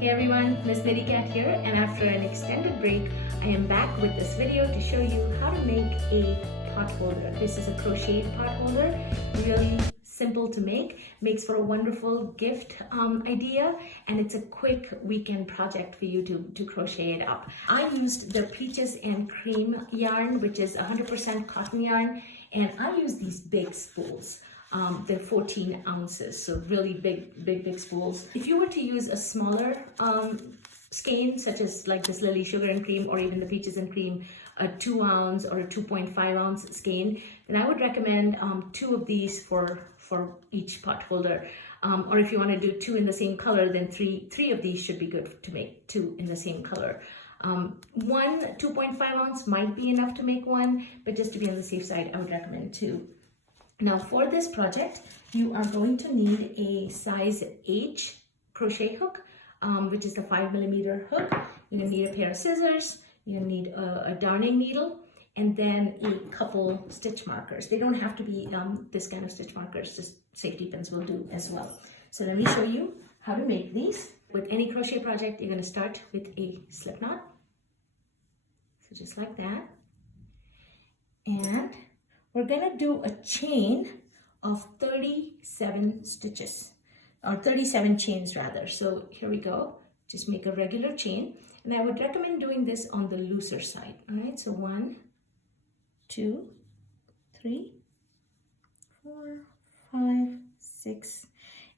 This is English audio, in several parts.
Hey everyone, Miss Knittycat here, and after an extended break, I am back with this video to show you how to make a pot holder. This is a crocheted pot holder, really simple to make, makes for a wonderful gift idea, and it's a quick weekend project for you to crochet it up. I used the Peaches and Cream yarn, which is 100% cotton yarn, and I use these big spools. They're 14 ounces, so really big spools. If you were to use a smaller skein, such as like this Lily Sugar and Cream or even the Peaches and Cream, a 2 ounce or a 2.5 ounce skein, then I would recommend 2 of these for each pot holder. Or if you want to do 2 in the same color, then three of these should be good to make 2 in the same color. One 2.5 ounce might be enough to make one, but just to be on the safe side, I would recommend 2. Now for this project, you are going to need a size H crochet hook, which is the 5mm hook. You're gonna need a pair of scissors, you're gonna need a darning needle, and then a couple stitch markers. They don't have to be this kind of stitch markers, just safety pins will do as well. So let me show you how to make these. With any crochet project, you're gonna start with a slip knot. So just like that. And we're gonna do a chain of 37 stitches, or 37 chains rather. So here we go, just make a regular chain. And I would recommend doing this on the looser side, all right? So 1, 2, 3, 4, 5, 6,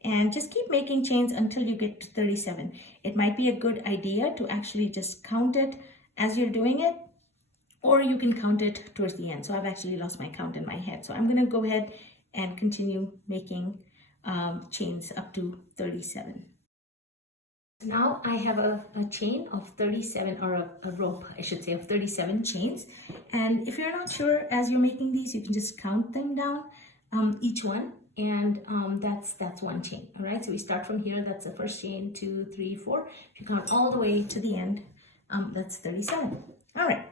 and just keep making chains until you get to 37. It might be a good idea to actually just count it as you're doing it, or you can count it towards the end. So I've actually lost my count in my head. So I'm gonna go ahead and continue making chains up to 37. Now I have a chain of 37, or a rope, I should say, of 37 chains. And if you're not sure as you're making these, you can just count them down, each one, and that's one chain, all right? So we start from here, that's the first chain, 2, 3, 4. If you count all the way to the end, that's 37. All right.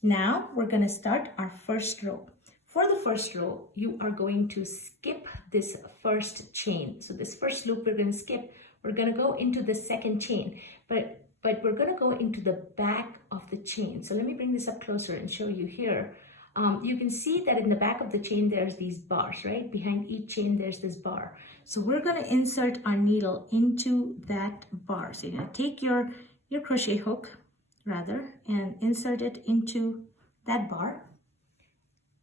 Now we're going to start our first row. For the first row, you are going to skip this first chain. So this first loop we're going to skip. We're going to go into the second chain, but we're going to go into the back of the chain. So let me bring this up closer and show you here. You can see that in the back of the chain, there's these bars, right? Behind each chain, there's this bar. So we're going to insert our needle into that bar. So you're going to take your crochet hook, rather, and insert it into that bar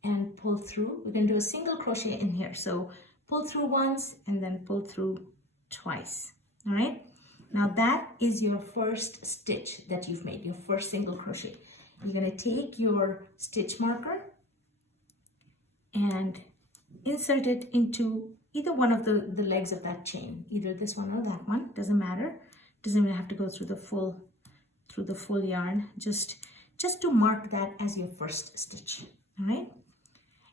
and pull through. We're going to do a single crochet in here. So pull through once and then pull through twice. All right. Now that is your first stitch that you've made, your first single crochet. You're going to take your stitch marker and insert it into either one of the legs of that chain, either this one or that one, doesn't matter. Doesn't even have to go through the full yarn, just to mark that as your first stitch. All right,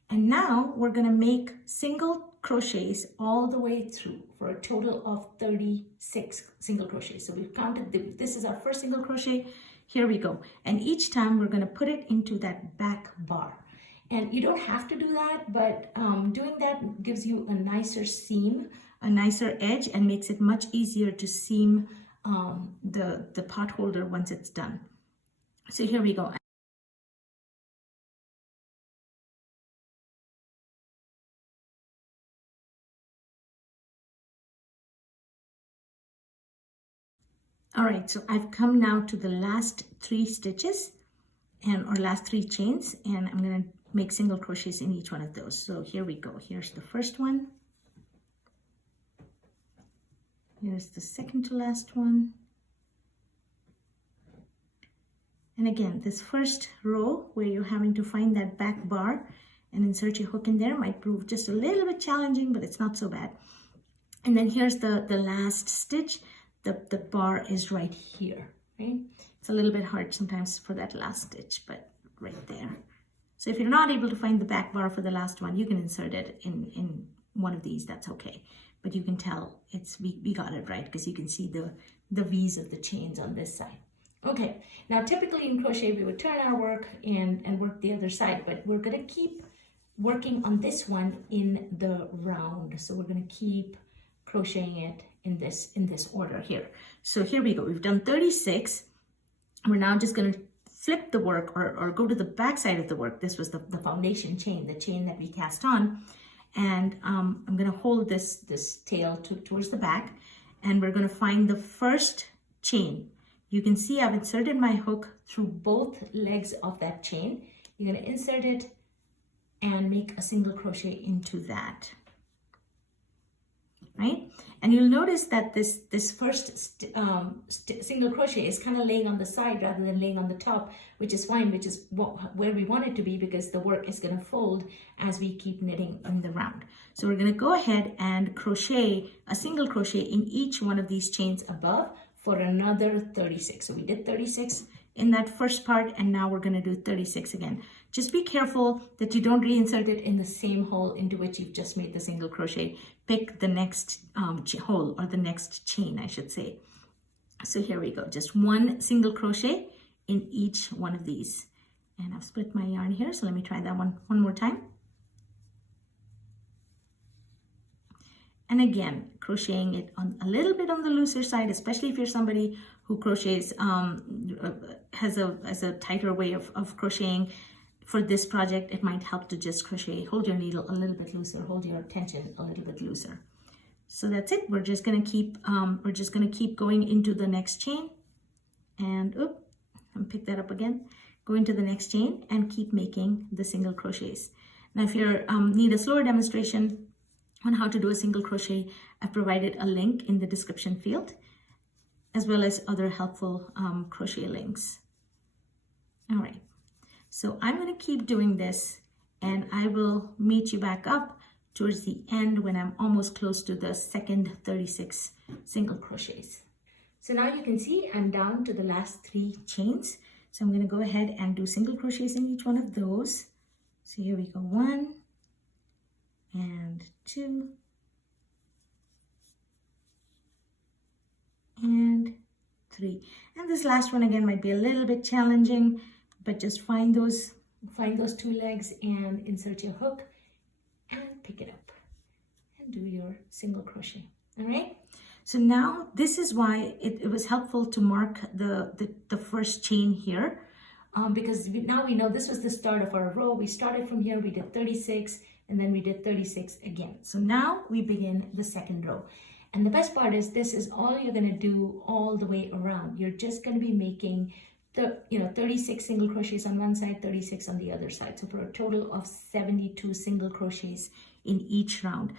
and now we're going to make single crochets all the way through for a total of 36 single crochets. So we've counted this is our first single crochet. Here we go, and each time we're going to put it into that back bar. And you don't have to do that, but doing that gives you a nicer seam, a nicer edge, and makes it much easier to seam the pot holder once it's done. So here we go. All right, so I've come now to the last 3 stitches or last 3 chains, and I'm going to make single crochets in each one of those. So here we go. Here's the first one. Here's the second to last one. And again, this first row where you're having to find that back bar and insert your hook in there might prove just a little bit challenging, but it's not so bad. And then here's the last stitch. The bar is right here, right? It's a little bit hard sometimes for that last stitch, but right there. So if you're not able to find the back bar for the last one, you can insert it in one of these, that's okay. But you can tell we got it right because you can see the V's of the chains on this side. Okay, now typically in crochet we would turn our work and work the other side, but we're gonna keep working on this one in the round. So we're gonna keep crocheting it in this order here. So here we go. We've done 36. We're now just going to flip the work or go to the back side of the work. This was the foundation chain, the chain that we cast on. And I'm going to hold this tail towards the back, and we're going to find the first chain. You can see I've inserted my hook through both legs of that chain. You're going to insert it and make a single crochet into that, right? And you'll notice that this first single crochet is kind of laying on the side rather than laying on the top, which is fine, which is where we want it to be, because the work is going to fold as we keep knitting in the round. So we're going to go ahead and crochet a single crochet in each one of these chains above for another 36. So we did 36 in that first part, and now we're going to do 36 again. Just be careful that you don't reinsert it in the same hole into which you've just made the single crochet. Pick the next hole, or the next chain, I should say. So here we go, just one single crochet in each one of these. And I've split my yarn here, so let me try that one more time. And again, crocheting it on a little bit on the looser side, especially if you're somebody who crochets, has a tighter way of crocheting. For this project, it might help to just crochet, hold your needle a little bit looser, hold your tension a little bit looser. So that's it. We're just gonna keep going into the next chain, and pick that up again. Go into the next chain and keep making the single crochets. Now, if you need a slower demonstration on how to do a single crochet, I've provided a link in the description field, as well as other helpful crochet links. All right. So I'm going to keep doing this, and I will meet you back up towards the end when I'm almost close to the second 36 single crochets. So now you can see I'm down to the last 3 chains. So I'm going to go ahead and do single crochets in each one of those. So here we go, 1 and 2 and 3. And this last one again might be a little bit challenging, but just find those 2 legs and insert your hook and pick it up and do your single crochet. All right. So now this is why it was helpful to mark the first chain here, because now we know this was the start of our row. We started from here, we did 36, and then we did 36 again. So now we begin the second row. And the best part is this is all you're going to do all the way around. You're just going to be making 36 single crochets on one side, 36 on the other side. So for a total of 72 single crochets in each round.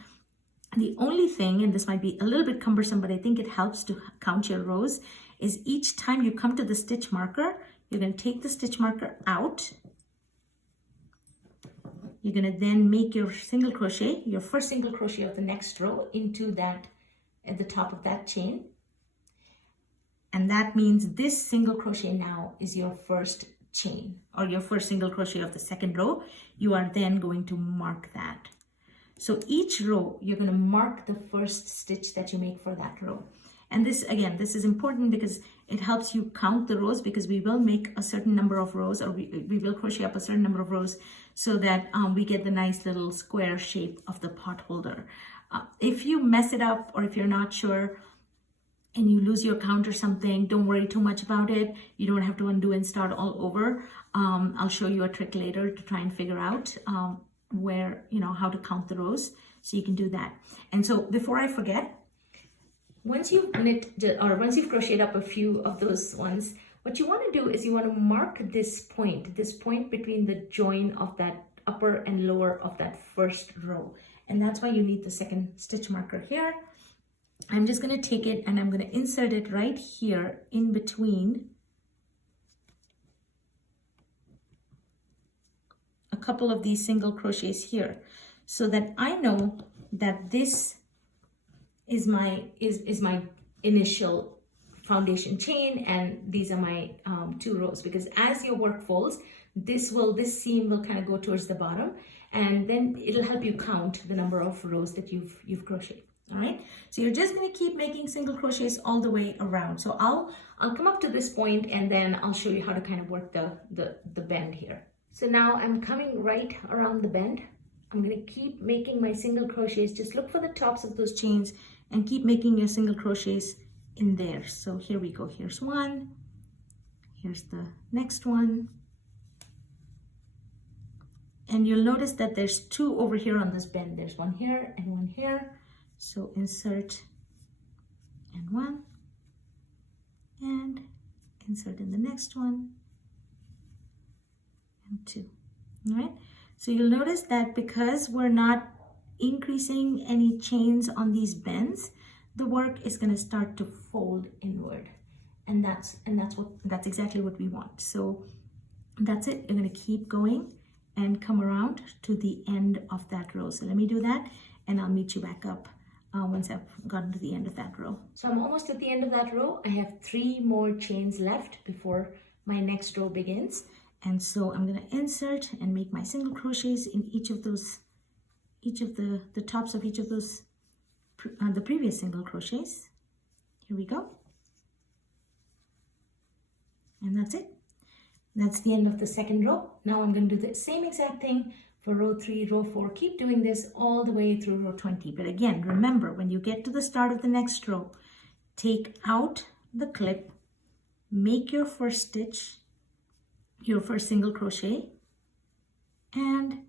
The only thing, and this might be a little bit cumbersome, but I think it helps to count your rows, is each time you come to the stitch marker, you're going to take the stitch marker out. You're going to then make your single crochet, your first single crochet of the next row into that, at the top of that chain. And that means this single crochet now is your first chain, or your first single crochet of the second row. You are then going to mark that. So each row, you're going to mark the first stitch that you make for that row. And this, again, this is important because it helps you count the rows, because we will make a certain number of rows, or we will crochet up a certain number of rows, so that we get the nice little square shape of the pot holder. If you mess it up, or if you're not sure and you lose your count or something, don't worry too much about it. You don't have to undo and start all over. I'll show you a trick later to try and figure out where, how to count the rows, so you can do that. And so before I forget, once you've knit, or once you've crocheted up a few of those ones, what you want to do is you want to mark this point between the join of that upper and lower of that first row. And that's why you need the second stitch marker here. I'm just going to take it and I'm going to insert it right here in between a couple of these single crochets here, so that I know that this is my initial foundation chain, and these are my 2 rows, because as your work folds, this seam will kind of go towards the bottom, and then it'll help you count the number of rows that you've crocheted. All right, so you're just going to keep making single crochets all the way around. So I'll come up to this point, and then I'll show you how to kind of work the bend here. So now I'm coming right around the bend. I'm going to keep making my single crochets. Just look for the tops of those chains and keep making your single crochets in there. So here we go. Here's one. Here's the next one. And you'll notice that there's two over here on this bend. There's one here and one here. So insert and one, and insert in the next one, and two. All right. So you'll notice that because we're not increasing any chains on these bends, the work is going to start to fold inward, and that's exactly what we want. So that's it. You're going to keep going and come around to the end of that row. So let me do that, and I'll meet you back up once I've gotten to the end of that row. So I'm almost at the end of that row. I have 3 more chains left before my next row begins. And so I'm going to insert and make my single crochets in each of those, the tops of each of those, the previous single crochets. Here we go. And that's it. That's the end of the second row. Now I'm going to do the same exact thing for row 3, row 4. Keep doing this all the way through row 20. But again, remember, when you get to the start of the next row, take out the clip, make your first stitch, your first single crochet, and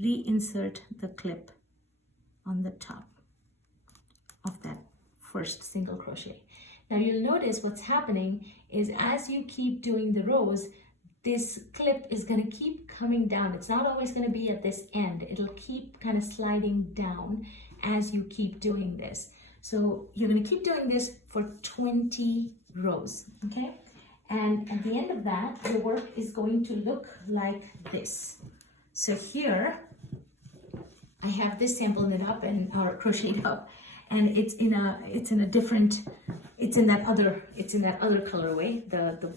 reinsert the clip on the top of that first single crochet. Now you'll notice what's happening is as you keep doing the rows, this clip is going to keep coming down. It's not always going to be at this end. It'll keep kind of sliding down as you keep doing this. So you're going to keep doing this for 20 rows, okay? And at the end of that, the work is going to look like this. So here, I have this sample knit up or crocheted up, and it's in that other colorway, the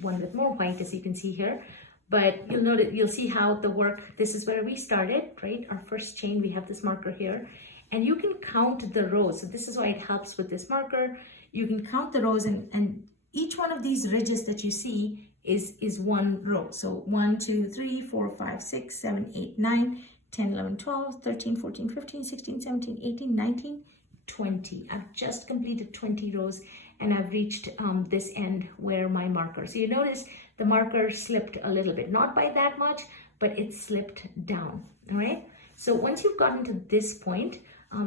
one with more white, as you can see here. But you'll see how the work, this is where we started, right? Our first chain, we have this marker here, and you can count the rows. So this is why it helps with this marker. You can count the rows, and each one of these ridges that you see is one row. So 1, 2, 3, 4, 5, 6, 7, 8, 9, 10, 11, 12, 13, 14, 15, 16, 17, 18, 19, 20. I've just completed 20 rows, and I've reached this end where my marker. So you notice the marker slipped a little bit, not by that much, but it slipped down, all right? So once you've gotten to this point,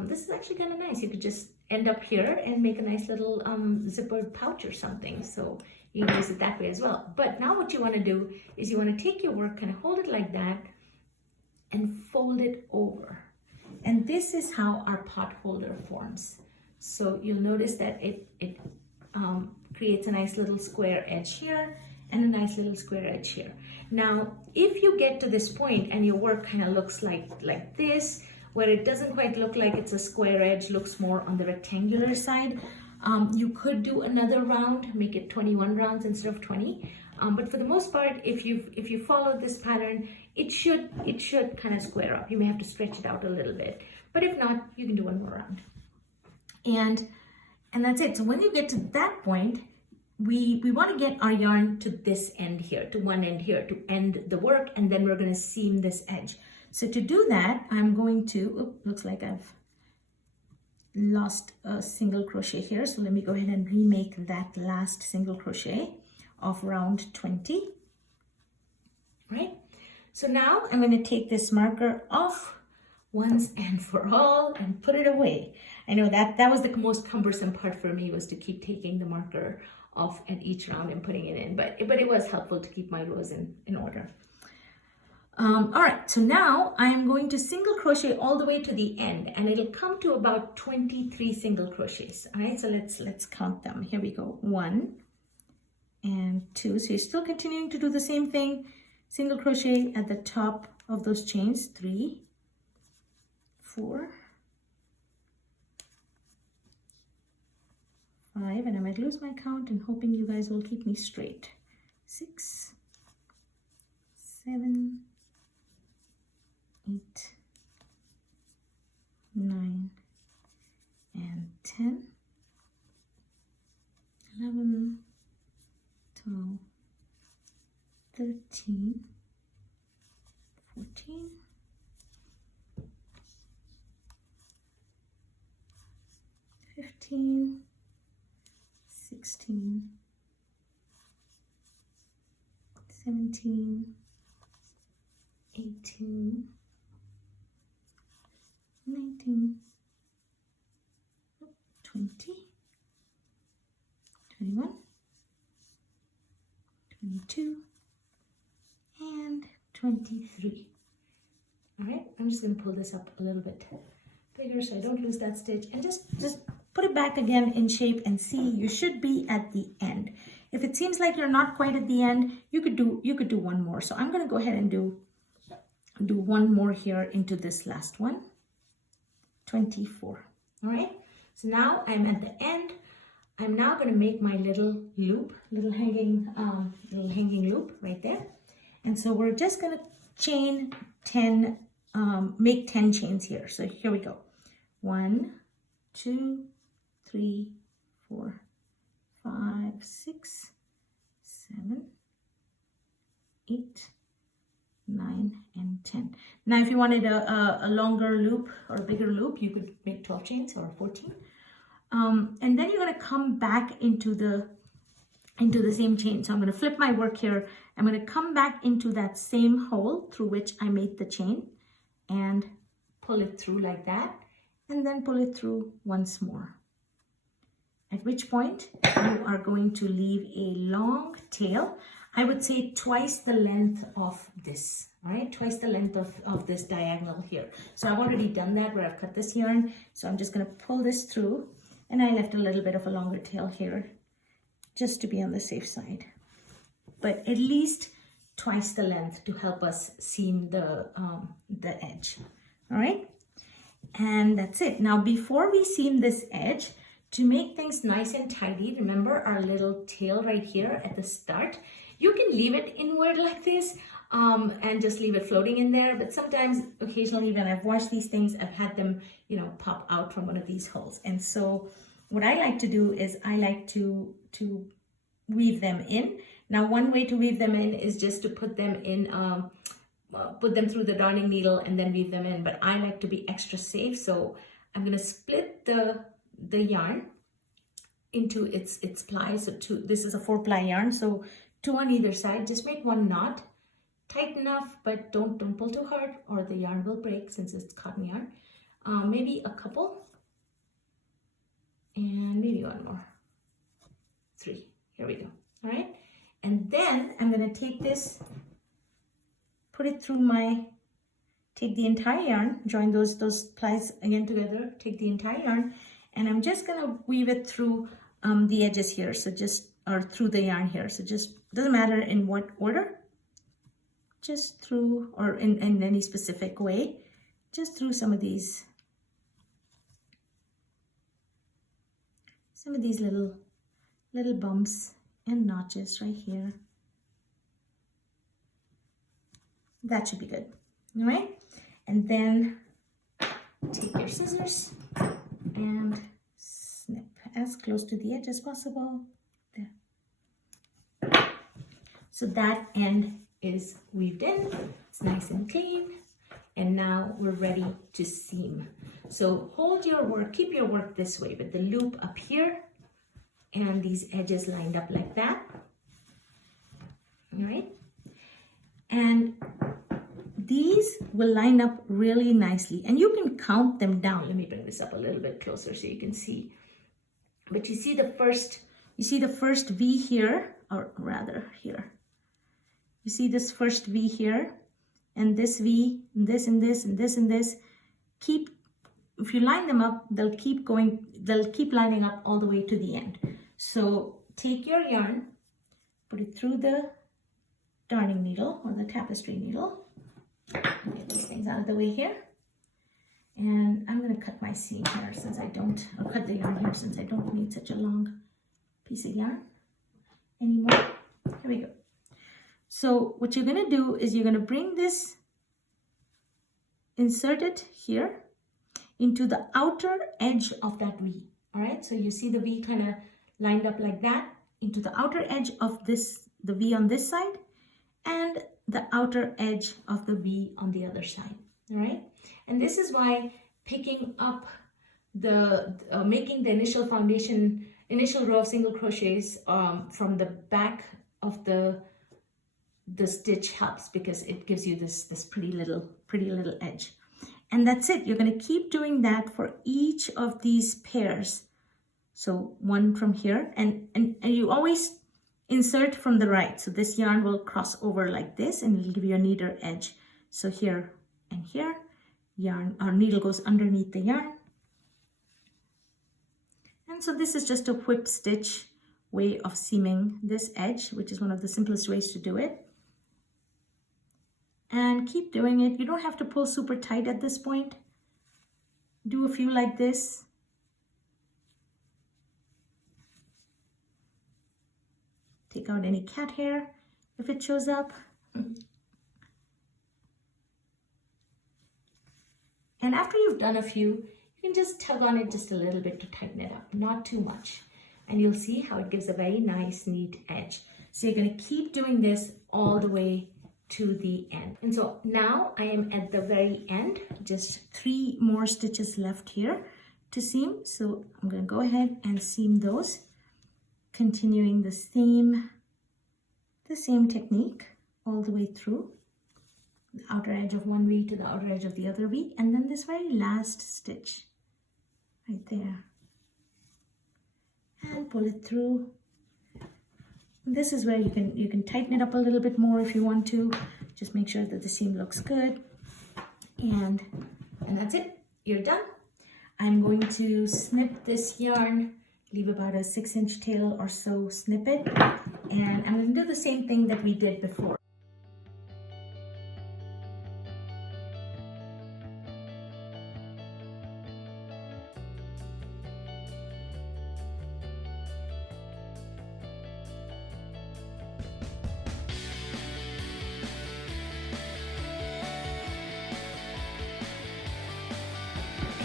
this is actually kind of nice. You could just end up here and make a nice little zippered pouch or something. So you can use it that way as well. But now what you want to do is you want to take your work, kind of hold it like that, and fold it over. And this is how our pot holder forms. So you'll notice that it creates a nice little square edge here and a nice little square edge here. Now, if you get to this point and your work kind of looks like this, where it doesn't quite look like it's a square edge, looks more on the rectangular side, you could do another round, make it 21 rounds instead of 20. But for the most part, if you follow this pattern, it should kind of square up. You may have to stretch it out a little bit, but if not, you can do one more round. And that's it. So when you get to that point, we want to get our yarn to this end here, to one end here, to end the work, and then we're going to seam this edge. So to do that, I'm going to, looks like I've lost a single crochet here. So let me go ahead and remake that last single crochet of round 20, right? So now I'm going to take this marker off once and for all and put it away. I know that was the most cumbersome part for me, was to keep taking the marker off at each round and putting it in, but it was helpful to keep my rows in order. All right, so now I'm going to single crochet all the way to the end, and it'll come to about 23 single crochets. All right, so let's count them. Here we go. 1 and 2. So you're still continuing to do the same thing. Single crochet at the top of those chains. 3, 4, 5, and I might lose my count, and hoping you guys will keep me straight. 6, 7, 8, 9, and 10, 11, 12, 13, 14, 15, 15, 16, 17, 18, 19, 20, 21, 22, and 23. All right, I'm just going to pull this up a little bit bigger so I don't lose that stitch, and just put it back again in shape and see. You should be at the end. If it seems like you're not quite at the end, you could do one more. So I'm going to go ahead and do one more here into this last one. 24. All right, so now I'm at the end. I'm now going to make my little loop, little hanging loop right there. And so we're just going to chain 10, make 10 chains here. So here we go. 1, 2, 3, 4, 5, 6, 7, 8, 9, and 10. Now, if you wanted a longer loop or a bigger loop, you could make 12 chains or 14. And then you're going to come back into the same chain. So I'm going to flip my work here. I'm going to come back into that same hole through which I made the chain and pull it through like that, and then pull it through once more. At which point you are going to leave a long tail. I would say twice the length of this, all right? Twice the length of this diagonal here. So I've already done that where I've cut this yarn. So I'm just going to pull this through, and I left a little bit of a longer tail here just to be on the safe side. But at least twice the length to help us seam the edge, all right? And that's it. Now, before we seam this edge, to make things nice and tidy, remember our little tail right here at the start. You can leave it inward like this and just leave it floating in there. But sometimes, occasionally, when I've washed these things, I've had them, you know, pop out from one of these holes. And so what I like to do is I like to weave them in. Now, one way to weave them in is just to put them in, put them through the darning needle and then weave them in. But I like to be extra safe, so I'm going to split the yarn into its plies. So this is a 4-ply yarn, so 2 on either side. Just make one knot, tight enough, but don't pull too hard or the yarn will break since it's cotton yarn. Maybe a couple, and maybe one more. 3. Here we go. All right, and then I'm going to take this, put it through take the entire yarn, join those plies again together, take the entire yarn, and I'm just going to weave it through the edges here. So or through the yarn here. So just, doesn't matter in what order, just through, or in any specific way, just through some of these little bumps and notches right here. That should be good. All right, and then take your scissors and snip as close to the edge as possible. There. So that end is weaved in. It's nice and clean. And now we're ready to seam. So hold your work, keep your work this way, with the loop up here and these edges lined up like that. All right, and these will line up really nicely, and you can count them down. Let me bring this up a little bit closer so you can see. But you see the first V here, or rather here. You see this first V here, and this V, and this and this and this and this. If you line them up, they'll keep lining up all the way to the end. So take your yarn, put it through the darning needle or the tapestry needle. Get these things out of the way here. And I'm going to cut my seam here or cut the yarn here since I don't need such a long piece of yarn anymore. Here we go. So what you're going to do is you're going to bring this, insert it here into the outer edge of that V. All right, so you see the V kind of lined up like that into the outer edge of this, the V on this side, and the outer edge of the V on the other side. All right, and this is why picking up making the initial foundation, initial row of single crochets from the back of the stitch helps, because it gives you this pretty little edge. And that's it. You're going to keep doing that for each of these pairs. So one from here, and you always insert from the right. So this yarn will cross over like this, and it'll give you a neater edge. So here and here, yarn, our needle goes underneath the yarn. And so this is just a whip stitch way of seaming this edge, which is one of the simplest ways to do it. And keep doing it. You don't have to pull super tight at this point. Do a few like this. Take out any cat hair if it shows up. And after you've done a few, you can just tug on it just a little bit to tighten it up, not too much. And you'll see how it gives a very nice, neat edge. So you're going to keep doing this all the way to the end. And so now I am at the very end, just 3 more stitches left here to seam. So I'm going to go ahead and seam those, continuing the same technique all the way through the outer edge of one V to the outer edge of the other V, and then this very last stitch right there, and pull it through. This is where you can tighten it up a little bit more if you want to. Just make sure that the seam looks good, and that's it. You're done. I'm going to snip this yarn, leave about a 6-inch tail or so snippet, and I'm going to do the same thing that we did before.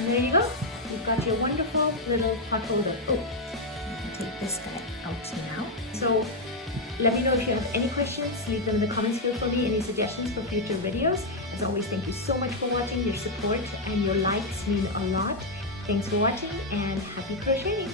And there you go. You've got your wonderful little pot holder. Oh, let me take this guy out now. So let me know if you have any questions. Leave them in the comments field for me. Any suggestions for future videos. As always, thank you so much for watching. Your support and your likes mean a lot. Thanks for watching, and happy crocheting.